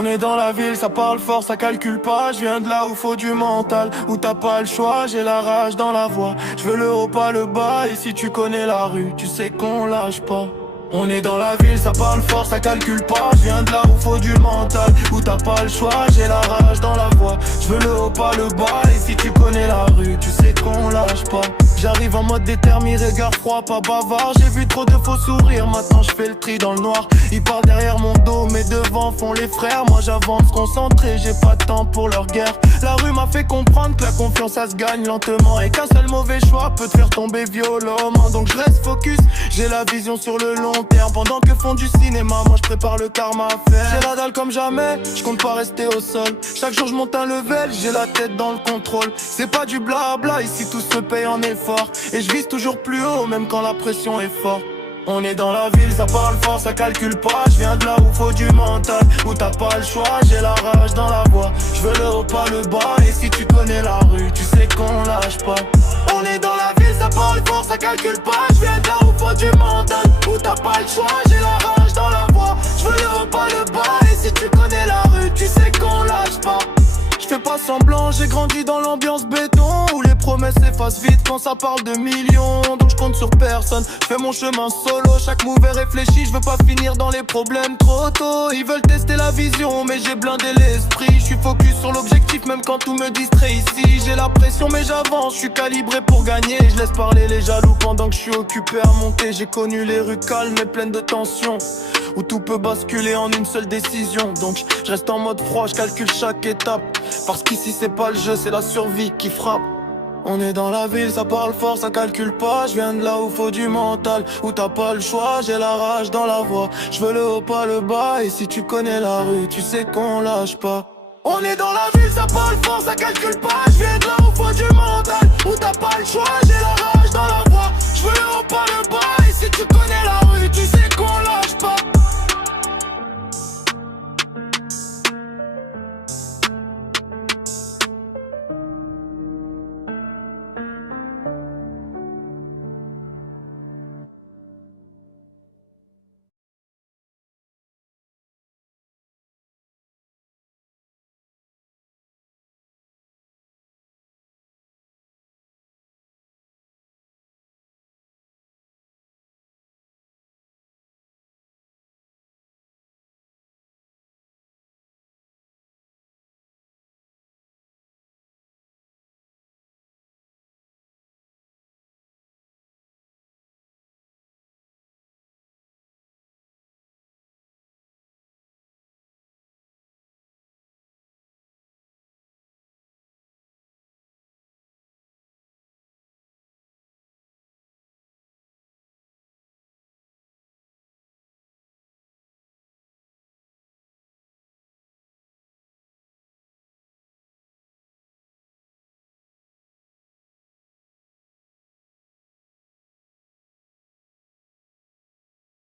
On est dans la ville, ça parle fort, ça calcule pas. Je viens de là où faut du mental, où t'as pas le choix, j'ai la rage dans la voix. Je veux le haut, pas le bas, et si tu connais la rue, tu sais qu'on lâche pas. On est dans la ville, ça parle fort, ça calcule pas. Je viens de là où faut du mental, où t'as pas le choix, j'ai la rage dans la voix. Je veux le haut, pas le bas, et si tu connais la rue, tu sais qu'on lâche pas. J'arrive en mode déterminé, regard froid, pas bavard. J'ai vu trop de faux sourires, maintenant je fais le tri dans le noir. Ils parlent derrière mon dos, mais devant font les frères. Moi j'avance concentré, j'ai pas de temps pour leur guerre. La rue m'a fait comprendre que la confiance ça se gagne lentement, et qu'un seul mauvais choix peut te faire tomber violemment. Donc je reste focus, j'ai la vision sur le long terme. Pendant que font du cinéma, moi je prépare le karma à faire. J'ai la dalle comme jamais, je compte pas rester au sol. Chaque jour je monte un level, j'ai la tête dans le contrôle. C'est pas du blabla, ici tout se paye en effort. Et je vise toujours plus haut, même quand la pression est forte. On est dans la ville, ça parle fort, ça calcule pas. Je viens de là où faut du mental, où t'as pas le choix, j'ai la rage dans la voix. Je veux le haut, pas le bas, et si tu connais la rue, tu sais qu'on lâche pas. On est dans la ville, ça parle fort, ça calcule pas. Je viens de là où faut du mental, où t'as pas le choix, j'ai la rage dans la voix. Je veux le haut, pas le bas, et si tu connais la rue, tu sais qu'on lâche pas. Je fais pas semblant, j'ai grandi dans l'ambiance béton, où les promesses s'effacent vite quand ça parle de millions. Donc je compte sur personne, je fais mon chemin solo. Chaque move est réfléchi, je veux pas finir dans les problèmes trop tôt. Ils veulent tester la vision, mais j'ai blindé l'esprit. Je suis focus sur l'objectif, même quand tout me distrait ici. J'ai la pression mais j'avance, je suis calibré pour gagner. Je laisse parler les jaloux pendant que je suis occupé à monter. J'ai connu les rues calmes et pleines de tension, où tout peut basculer en une seule décision. Donc je reste en mode froid, je calcule chaque étape, parce qu'ici c'est pas le jeu, c'est la survie qui frappe. On est dans la ville, ça parle fort, ça calcule pas. Je viens de là où faut du mental, où t'as pas le choix, j'ai la rage dans la voix. Je veux le haut, pas le bas, et si tu connais la rue, tu sais qu'on lâche pas. On est dans la ville, ça parle fort, ça calcule pas. Je viens